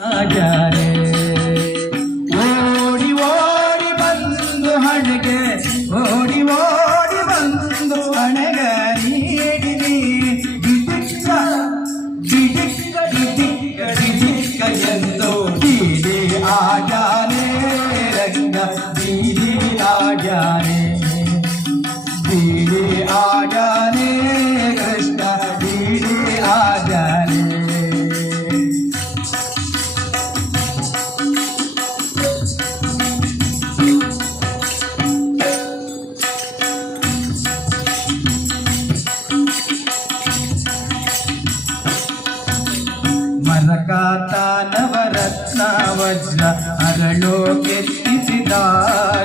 ಆಜಾರೆ ಓಡಿ ಓಡಿ ಬಂದು ಹಣೆಗೆ ಓಡಿ ಓಡಿ ಬಂದು ಹಣೆಗೆ ನೀಡಿನಿ ಡಿಡಿಕ್ಕ ಡಿಡಿಕ್ಕ ಡಿಡಿಕ್ಕ ಡಿಡಿಕ್ಕ ಎಂದು ದೀದಿ ಆಜಾರೆ ರಂಗ ದೀದಿ ಆಜಾರೆ ದೀದಿ ಆಜಾರೆ ಕೃಷ್ಣ ದೀದಿ ಆಜಾರೆ ಮರಕಾತ ನವರತ್ನ ವಜ್ರ ಅರಳೋ ಕೆತ್ತಿಸಿದ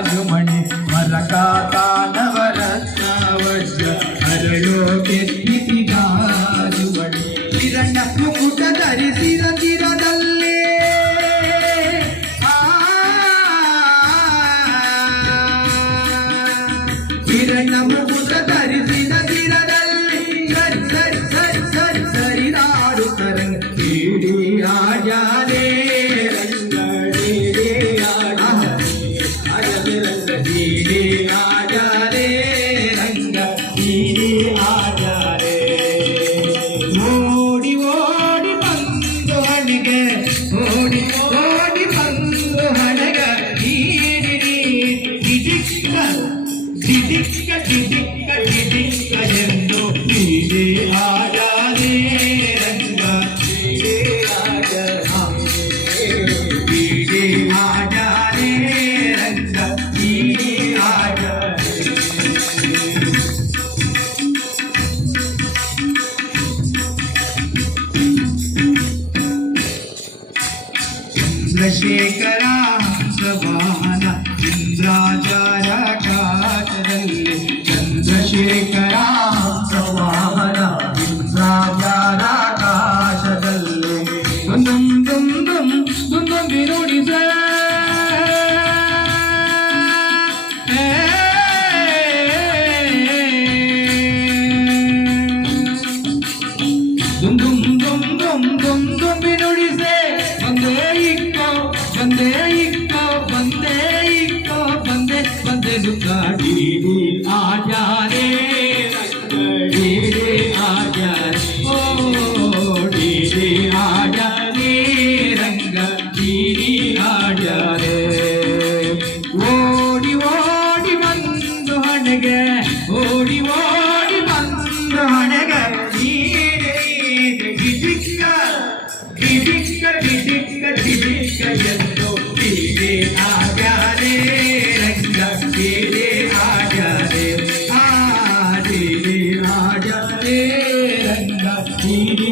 ಜುಮಣಿ ಮರಕಾತ ನವರತ್ನ ವಜ್ರ ಅರಳೋ ಕೆತ್ತಿಸಿದ ಜುಮಣಿ ಕಿರಣ ಮುಕುಟ ಧರಿಸಿದ ಗಿರದಲ್ಲಿ ಕಿರಣ ಮುಕುಟ ಧರಿಸಿದ ಗಿರದಲ್ಲಿ ಸರಿ ಸರಿ ಸರಿ ಸರಿ ಸರಿದಾಡುತ್ತಾರೆ ಆಜಾರೆ ರಂಗ ಡೀಡಿ ಆಜಾರೆ ರಂಗ ಡೀಡಿ ಆಜಾರೆ ಓಡಿ ಓಡಿ ಬಂದು ಹಣೆಗೆ ಓಡಿ ಓಡಿ ಬಂದು ಹಣೆಗೆ ಡೀಡಿ ಡಿಡಿಕ್ಕ ಡಿಡಿಕ್ಕ ಡಿಡಿಕ್ಕ ಡಿಡಿಕ್ಕ ಎಂದು ಡೀಡಿ ಆಜಾರೆ ರಂಗ ಆಜಾರೆ ರಂಗ ದೀದಿ ಆಜಾರೆ ಚಂದ್ರಶೇಖರ ಹಂಸವಾಹನ ಇಂದ್ರಾಚಾರ ಕಾಟದಲ್ಲಿ ಚಂದ್ರಶೇಖರ ಹಂಸವಾಹನ ಇಂದ್ರಾಚಾರ ಕಾಶದಲ್ಲಿ ಬಿರುಡಿಸ ಬಿರುಡಿಸೆ ಬಂದೇ ದುಃಖೀಡಿ ಆಜಾರೆ ಡೀಡಿ ಆಜಾರೆ ಓ ಡೀಡಿ ಆಜಾರೆ ರಂಗ ಡೀಡಿ ಆಜಾರೆ ಓಡಿ ಓಡಿ ಬಂದು ಹಣೆಗೆ ಓಡಿ ಓಡಿ ಬಂದು ಹಣೆಗೆ ಡಿಡಿಕ್ಕ ಡಿಡಿಕ್ಕ ಡಿಡಿಕ್ಕ ಡಿಡಿಕ್ಕ ಎಂದು ಡೀಡಿ ಆಜಾರೆ ರಂಗ ಡೀಡಿ ಆಜಾರೆ ಡೀಡಿ ಆಜಾರೆ ರಂಗ ಡೀಡಿ